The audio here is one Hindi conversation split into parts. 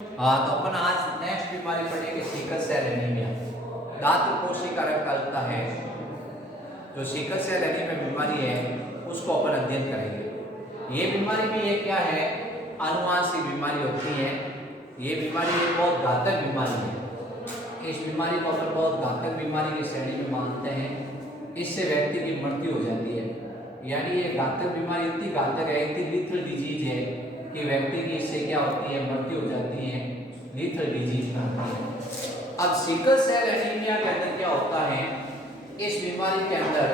हाँ, तो अपन आज नेक्स्ट बीमारी पढ़ेंगे सिकल सेल एनीमिया। दांत कोशिका कलता है जो सिकल सेल एनीमिया बीमारी है उसको अपन अध्ययन करेंगे। ये बीमारी भी एक क्या है, अनुवांशिक बीमारी होती है। ये बीमारी एक बहुत घातक बीमारी है। इस बीमारी को अपन बहुत घातक बीमारी की श्रेणी में मानते हैं। इससे व्यक्ति की मृत्यु हो जाती है। यानी ये घातक बीमारी इतनी घातक है, इतनी लिथल डिजीज है कि व्यक्ति की इससे क्या होती है, मृत्यु हो जाती है, लिथल डिजीज कहती है। अब सिकल सेल एनीमिया के अंदर क्या होता है, इस बीमारी के अंदर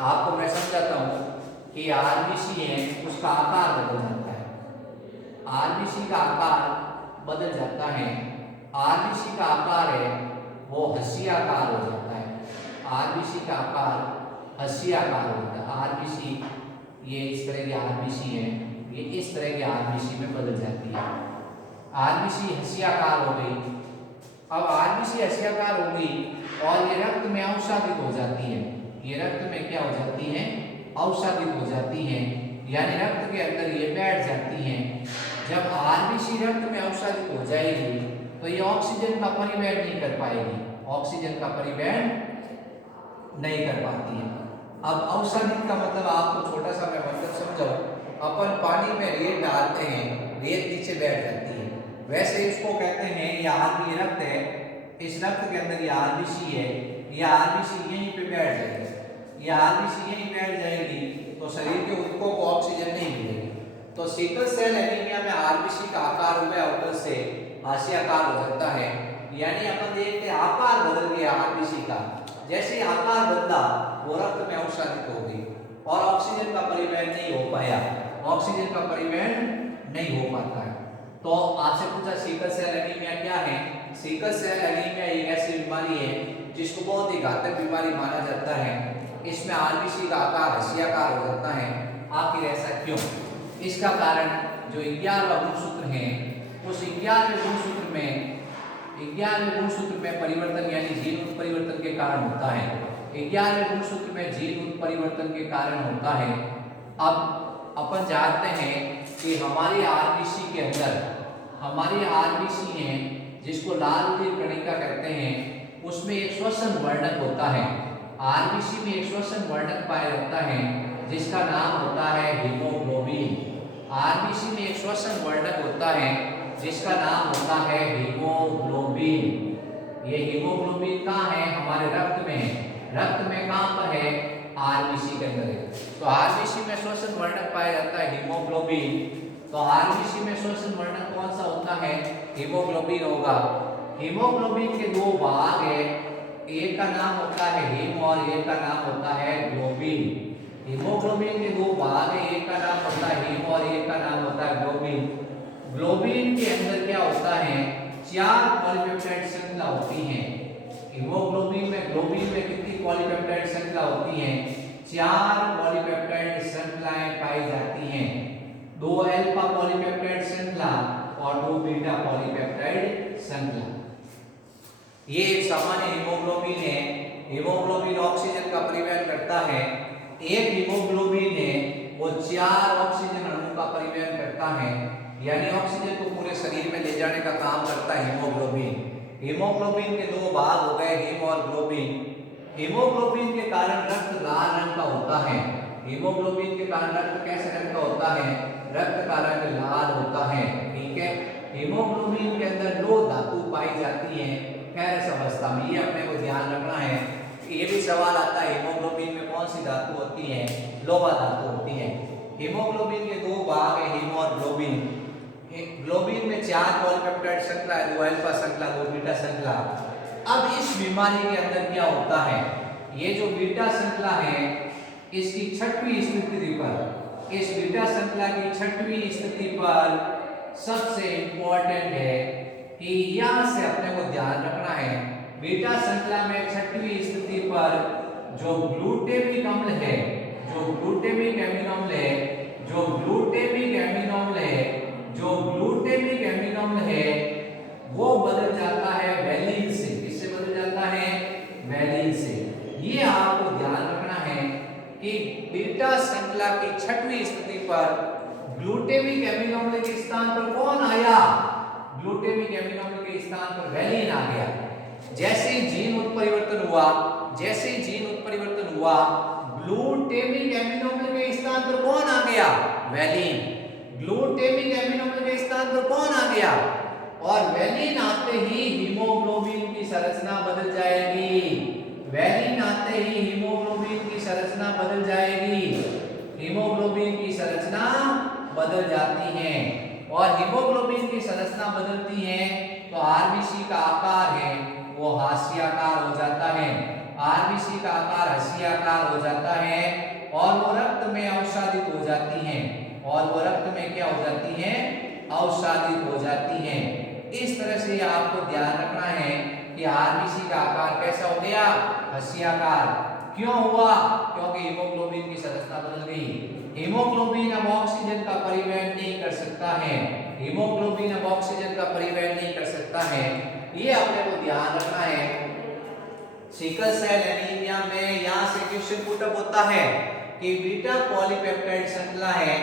आपको मैं समझाता हूँ कि आरबीसी है उसका आकार बदल जाता है। आरबीसी का आकार बदल जाता है। आरबीसी का आकार है वो हस्सियाकार हो जाता है। आरबीसी का आकार हस्सियाकार होता है। आरबीसी ये इस तरह की आरबीसी है, ये इस तरह की आरबीसी में बदल जाती है। आरबीसी हस्सियाकार हो गई। अब आरबीसी हस्सियाकार हो गई और ये रक्त में अवसादित हो जाती है। ये रक्त में क्या हो जाती है, अवसादित हो जाती है, यानी रक्त के अंदर ये बैठ जाती हैं। जब आरबीसी रक्त में अवसादित हो जाएगी तो ये ऑक्सीजन का परिवहन नहीं कर पाएगी, ऑक्सीजन का परिवहन नहीं कर पाती है। अब अवसादित का मतलब आपको छोटा सा मैं मतलब समझाऊं, अपन पानी में रेत डालते हैं, रेत नीचे बैठ जाती है, वैसे इसको कहते हैं ये आरबी रक्त है, इस रक्त के अंदर ये आरबीसी है, ये आरबीसी यहीं पे बैठ जाएगी। ये आरबीसी यहीं बैठ जाएगी तो शरीर के ऊतकों को ऑक्सीजन नहीं मिलेगी। तो सिकल सेल एनीमिया में आरबीसी का आकार हुआ अवतल से हाशियाकार हो जाता है। यानी अपन देखते हैं आकार बदल गया आरबीसी का। जैसे आकार बदला वो रक्त में अवसादित हो गई और ऑक्सीजन का परिवहन नहीं हो पाया, ऑक्सीजन का परिवहन नहीं हो पाता है। तो आपसे पूछा सिकल सेल एनीमिया क्या है। सिकल सेल एनीमिया एक ऐसी बीमारी है जिसको बहुत ही घातक बीमारी माना जाता है। इसमें आरबीसी का आकार हस्सियाकार हो जाता है। आखिर ऐसा क्यों? इसका कारण जो 11वां गुणसूत्र है उस 11वें गुणसूत्र में परिवर्तन यानी जीन उत्परिवर्तन के कारण होता है। 11वें गुणसूत्र में जीन उत्परिवर्तन के कारण होता है। अब अपन जानते हैं कि हमारी आरबीसी के अंदर हमारी आरबीसी है जिसको लाल रुधिर कणिका कहते हैं, उसमें एक श्वसन वर्णक होता है। आरबीसी में एक श्वसन वर्णक पाया जाता है जिसका नाम होता है हीमोग्लोबिन। आरबीसी में एक श्वसन वर्णक होता है जिसका नाम होता है हीमोग्लोबिन। ये हीमोग्लोबिन कहाँ है, हमारे रक्त में है। रक्त में कहाँ पर है, आरबीसी के अंदर है। तो आरबीसी में श्वसन वर्णक पाया जाता है हीमोग्लोबिन। तो आरबीसी में श्वसन वर्णक कौन सा होता है, हीमोग्लोबिन होगा। हीमोग्लोबिन के दो भाग है, एक का नाम होता है हीम और एक का नाम होता है ग्लोबिन। हीमोग्लोबिन के दो भाग है, एक का नाम होता है हीम और एक का नाम होता है ग्लोबिन। ग्लोबिन के अंदर क्या होता है, 4 पॉलीपेप्टाइड श्रृंखला होती हैं। हीमोग्लोबिन में ग्लोबिन में कितनी पॉलीपेप्टाइड श्रृंखला होती हैं, 4 पॉलीपेप्टाइड श्रृंखलाएं पाई जाती हैं। 2 अल्फा पॉलीपेप्टाइड श्रृंखला और 2 बीटा पॉलीपेप्टाइड श्रृंखला। ये एक सामान्य हीमोग्लोबिन है। हीमोग्लोबिन ऑक्सीजन का परिवहन करता है। एक हीमोग्लोबिन है वो 4 ऑक्सीजन अणु का परिवहन करता है, यानी ऑक्सीजन को पूरे शरीर में ले जाने का काम करता है हीमोग्लोबिन। हीमोग्लोबिन के दो भाग हो गए हीम और ग्लोबिन। हीमोग्लोबिन के कारण रक्त लाल रंग का होता है। हीमोग्लोबिन के कारण रक्त कैसे रंग का होता है, रक्त का रंग लाल होता है। ठीक है, हीमोग्लोबिन के अंदर लोह धातु पाई जाती है कैल्स अवस्था में, ये अपने को ध्यान रखना है। ये भी सवाल आता है हीमोग्लोबिन में कौन सी धातु होती है, लोहा धातु होती है। हीमोग्लोबिन के दो भाग है हीम और ग्लोबिन। ग्लोबिन में 4 पॉलीपेप्टाइड श्रृंखला है, 2 अल्फा श्रृंखला 2 बीटा श्रृंखला। अब इस बीमारी के अंदर क्या होता है, ये जो बीटा श्रृंखला है इसकी 6वीं स्थिति पर, इस बीटा श्रृंखला की 6वीं स्थिति पर सबसे इंपॉर्टेंट है कि यहां से अपने को ध्यान रखना है। बीटा श्रृंखला में 6वीं स्थिति पर जो ग्लूटेमिक अम्ल है, जो ग्लूटेमिक एमिनो अम्ल है, जो ग्लूटेमिक एमिनो अम्ल है, जो ग्लूटेमिक एमिनो अम्ल है वो बदल जाता है वैलिन से। किससे बदल जाता है, वैलिन से। ये आपको ध्यान रखना है कि बीटा श्रृंखला की 6वीं स्थिति पर ग्लूटेमिक एमिनो अम्ल के स्थान पर कौन आया, ग्लूटामिक एमिनो अम्ल के स्थान पर वैलिन आ गया। जैसे ही जीन उत्परिवर्तन हुआ, जैसे ही जीन उत्परिवर्तन हुआ, ग्लूटामिक एमिनो अम्ल के स्थान पर कौन आ गया? वैलिन। ग्लूटामिक एमिनो अम्ल के स्थान पर कौन आ गया? और वैलिन आते ही हीमोग्लोबिन की संरचना बदल जाएगी। वैलिन आते ही हीमोग्लोबिन की संरचना बदल जाएगी। हीमोग्लोबिन की संरचना बदल जाती है और हीमोग्लोबिन की संरचना बदलती है तो आरबीसी का आकार है वो हाशियाकार हो जाता है। आरबीसी का आकार हाशियाकार हो जाता है और वो रक्त में अवसादित हो जाती हैं। और वो रक्त में क्या हो जाती हैं? अवसादित हो जाती हैं। इस तरह से आपको ध्यान रखना है कि आरबीसी का आकार कैसा हो गया? हाशियाकार। क्यों हुआ? क्योंकि हीमोग्लोबिन की संरचना बदल गई। हीमोग्लोबिन अब ऑक्सीजन का परिवहन नहीं कर सकता है। हीमोग्लोबिन अब ऑक्सीजन का परिवहन नहीं कर सकता है। ये अपने को ध्यान रखना है। सिकल सेल एनीमिया में यहाँ से क्वेश्चन पुट अप होता है कि बीटा पॉलीपेप्टाइड श्रृंखला है,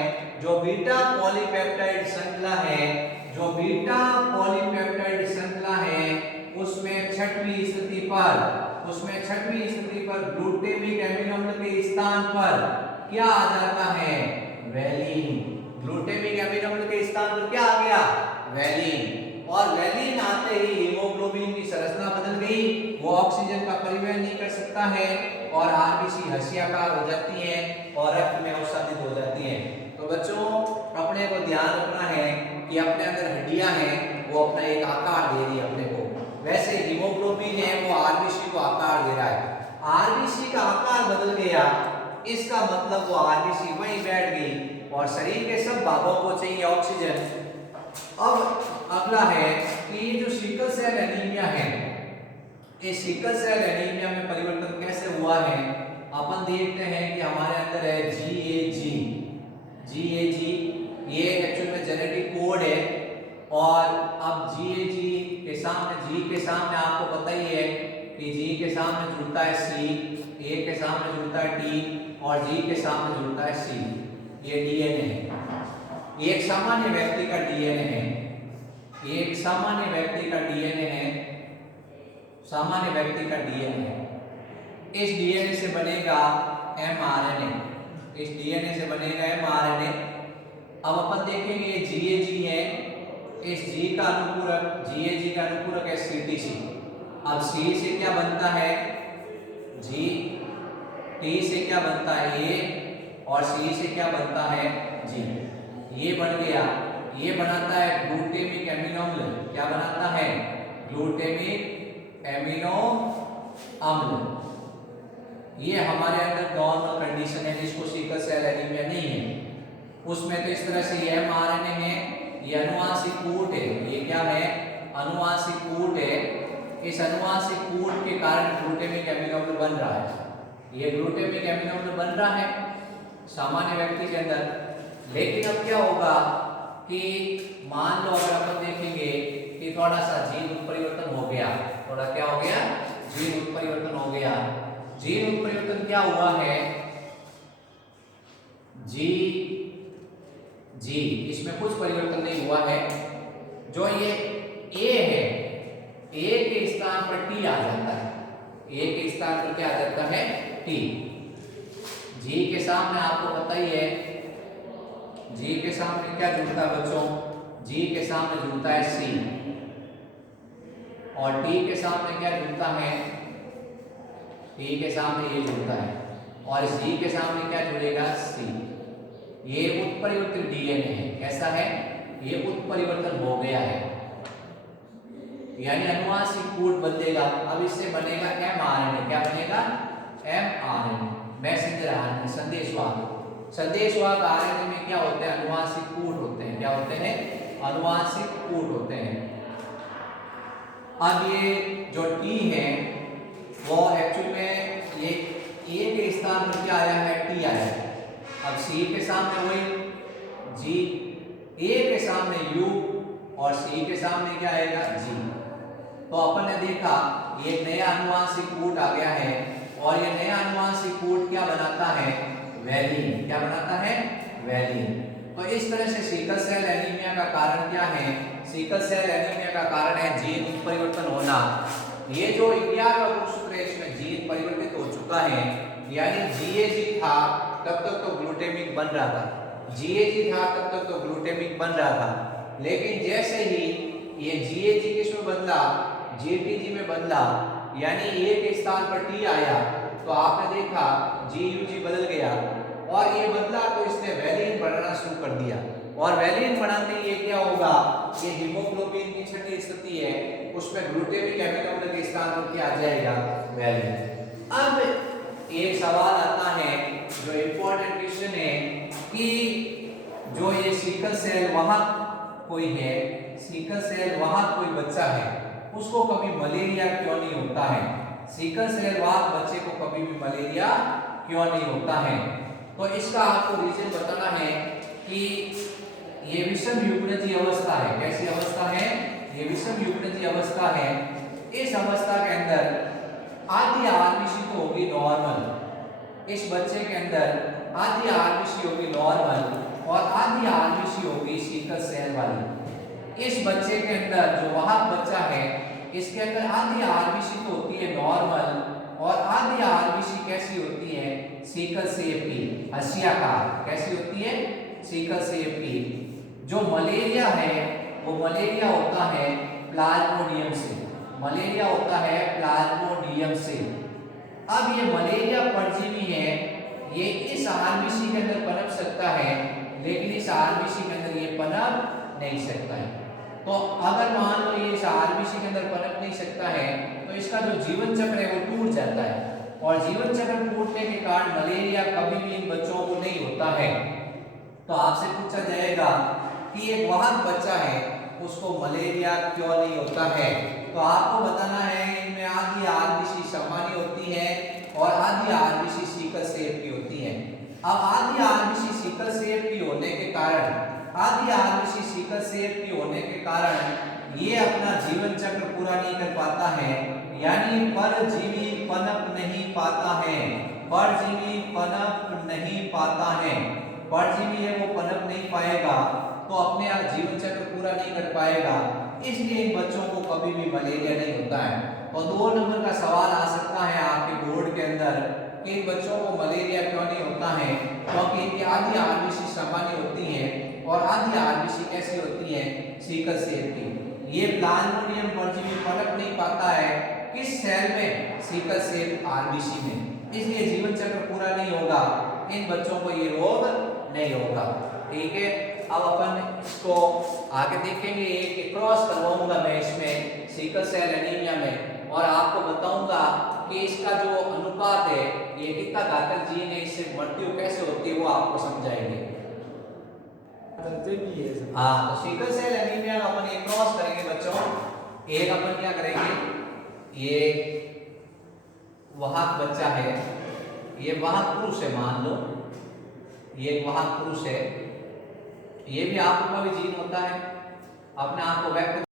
जो बीटा पॉलीपेप्टाइड श्रृंखला है, जो बीटा पॉलीपेप्टाइड श्रृंखला है, उसमें छठवीं स्थिति पर ग्लूटामिक एमिनो अम्ल के स्थान पर क्या आ जाता है? वैलिन। ग्लूटामिक एमिनो अम्ल के स्थान पर क्या आ गया? वैलिन। और वैलिन आते ही हीमोग्लोबिन की संरचना बदल गई, वो ऑक्सीजन का परिवहन नहीं कर सकता है और आरबीसी हाशियाकार हो जाती है और रक्त में अवसादित हो जाती है। तो बच्चों अपने को ध्यान रखना है कि अपने अंदर हड्डियां हैं वो अपना एक आकार दे रही है अपने को, वैसे हीमोग्लोबिन है वो आरबीसी को आकार दे रहा है। आरबीसी का आकार बदल गया, इसका मतलब वो आरबीसी वहीं बैठ गई और शरीर के सब भागों को चाहिए ऑक्सीजन। अब अगला है कि ये जो सिकल सेल एनीमिया है, इस सिकल सेल एनीमिया में परिवर्तन कैसे हुआ है? अपन देखते हैं कि हमारे अंदर है GAG। ये एक्चुअल में जेनेटिक कोड है और अब GAG के सामने, G के सामने आपको पता ही है कि G के सामने जुड़ता है C, A के सामने जुड़ता है T और G के सामने जुड़ता है C। ये डीएनए है। ये एक सामान्य व्यक्ति का डीएनए है। ये एक सामान्य व्यक्ति का डीएनए है। सामान्य व्यक्ति का डीएनए है। इस डीएनए से बनेगा mRNA। इस डीएनए से बनेगा mRNA। अब अपन देखेंगे ये GAG है, इस G का अनुपूरक, GAG का अनुपूरक है CTC। अब C से क्या बनता है? G, T से क्या बनता है? A और C से क्या बनता है? G। ये बन गया, ये बनाता है ग्लूटामिक एमिनो अम्ल। क्या बनाता है? ग्लूटामिक एमिनो अम्ल। ये हमारे अंदर नॉर्मल कंडीशन है जिसको सिकल सेल एनीमिया नहीं है। उसमें तो इस तरह से ये mRNA है, ये अनुवांशिक कूट है। ये क्या है? अनुवांशिक कूट है। इस अनुवांशिक कूट के कारण ग्लूटामिक एमिनो अम्ल बन रहा है। ये ग्लूटामिक एमिनो अम्ल बन रहा है सामान्य व्यक्ति के अंदर। लेकिन अब क्या होगा कि मान लो अगर अपन देखेंगे कि थोड़ा सा जीन उत्परिवर्तन हो गया, थोड़ा क्या हो गया? जीन उत्परिवर्तन हो गया। जीन उत्परिवर्तन क्या हुआ है? जी इसमें कुछ परिवर्तन नहीं हुआ है। जो ये ए है, ए के स्थान पर टी आ जाता है। ए के स्थान पर क्या आ जाता है? टी। जी के सामने आपको पता ही है, जी के सामने क्या जुड़ता है बच्चों? जी के सामने जुड़ता है सी और टी के सामने क्या जुड़ता है? टी के सामने ये जुड़ता है और इस जी के सामने क्या जुड़ेगा? सी। ये उत्परिवर्तित डीएनए है। कैसा है? ये उत्परिवर्तन हो गया है, यानी अनुवांशिक कूट बदलेगा। अब इससे बनेगा mRNA। क्या बनेगा? mRNA, मैसेंजर आरएनए, संदेशवाहक। संदेशवाहक आरएनए में क्या होते हैं? अनुवांशिक कूट होते हैं। क्या होते हैं? अनुवांशिक कूट होते हैं। अब ये जो टी है वो एक्चुअल में ये ए के स्थान पर क्या आया है? टी आया है। अब सी के सामने वही जी, ए के सामने यू और सी के सामने क्या आएगा? जी। तो अपन ने देखा ये नया अनुवांशिक कूट आ गया है और ये नया अनुवांशिक कूट क्या बनाता है? वैलिन। क्या बनाता है? वैलिन। तो इस तरह से सिकल सेल एनीमिया का कारण क्या है? सिकल सेल एनीमिया का कारण है जीन परिवर्तन होना। ये जो 11वां गुणसूत्र है इसमें जीन परिवर्तित हो चुका है, यानी जीएजी था तब तक तो ग्लूटामिक बन रहा था, जीएजी था तब तक तो ग्लूटामिक बन रहा था, लेकिन जैसे ही ये जीएजी किसमें बदला, जीटीजी में बदला, यानी ए के स्थान पर टी आया तो आपने देखा जीयूजी बदल गया, और ये बदला तो इसने वैलिन बढ़ाना शुरू कर दिया, और वैलिन बढ़ाने ये क्या होगा, ये हीमोग्लोबिन की छठी स्थिति है उसमें ग्लूटामिक एसिड अम्ल के स्थान पर क्या आ जाएगा, वैलिन। अब एक सवाल आता है जो इंपॉर्टेंट क्वेश्चन है कि जो ये सिकल सेल वाहक कोई है, सिकल सेल वाहक कोई बच्चा है, उसको कभी मलेरिया क्यों नहीं होता है, सिकल सेल वाहक बच्चे को कभी भी मलेरिया क्यों नहीं होता है। तो इसका आपको रीजन बताना है कि ये विषम युग्मनजी अवस्था है। कैसी अवस्था है, ये विषम युग्मनजी अवस्था है। इस अवस्था के अंदर आधी आरबीसी तो होगी नॉर्मल, इस बच्चे के अंदर आधी आरबीसी होगी नॉर्मल और आधी आरबीसी होगी सिकल सेल वाली। इस बच्चे के अंदर जो वाहक बच्चा है इसके अंदर आधी आरबीसी तो होती है नॉर्मल और आधी आरबीसी कैसी होती है, सिकल सेल की, हसियाकार। कैसी होती है, सिकल सेल की। जो मलेरिया है वो मलेरिया होता है प्लाज्मोडियम से, मलेरिया होता है प्लाज्मोडियम से। अब ये मलेरिया परजीवी है, ये इस आरबीसी के अंदर पनप सकता है लेकिन इस आरबीसी के अंदर ये पनप नहीं सकता है। तो अगर मान लो ये इस आरबीसी के अंदर पनप नहीं सकता है तो इसका जो जीवन चक्र है वो टूट जाता है, और जीवन चक्र टूटने के कारण मलेरिया कभी भी इन बच्चों को नहीं होता है। तो आपसे पूछा जाएगा कि एक वाहक बच्चा है उसको मलेरिया क्यों नहीं होता है, तो आपको बताना है इनमें आधी आरबीसी सामान्य होती है और आधी आरबीसी सिकल सेल की होती है। अब आधी आरबीसी सिकल सेल की होने के कारण, आधी आरबीसी सिकल सेल की होने के कारण ये अपना जीवन चक्र पूरा नहीं कर पाता है, यानी परजीवी पनप नहीं पाता है, परजीवी पनप नहीं पाता है, परजीवी है वो पनप नहीं पाएगा तो अपने आप जीवन चक्र पूरा नहीं कर पाएगा, इसलिए इन बच्चों को कभी भी मलेरिया नहीं होता है। और 2 नंबर का सवाल आ सकता है आपके बोर्ड के अंदर कि इन बच्चों को मलेरिया क्यों नहीं होता है, क्योंकि इनकी आधी आरबीसी सामान्य होती है और आधी आरबीसी कैसी होती है, सिकल सेल की। ये प्लाज्मोडियम परजीवी पनप नहीं पाता है किस सेल में, सिकल सेल आरबीसी में, इसलिए जीवन चक्र पूरा नहीं होगा, इन बच्चों को ये रोग नहीं होगा। ठीक है, अब अपन इसको आगे देखेंगे। एक क्रॉस करवाऊंगा मैं इसमें सिकल सेल एनीमिया में, और आपको बताऊंगा कि इसका जो अनुपात है ये कितना घातक जीन है, इससे मृत्यु कैसे होती है वो आपको समझाएंगे। हाँ, तो सिकल सेल एनीमिया का अपन एक क्रॉस करेंगे बच्चों। एक अपन क्या करेंगे, ये वाहक बच्चा है, ये वाहक पुरुष है, मान लो ये एक वाहक पुरुष है, ये भी आप लोगों का भी जीन होता है, अपने आप को व्यक्त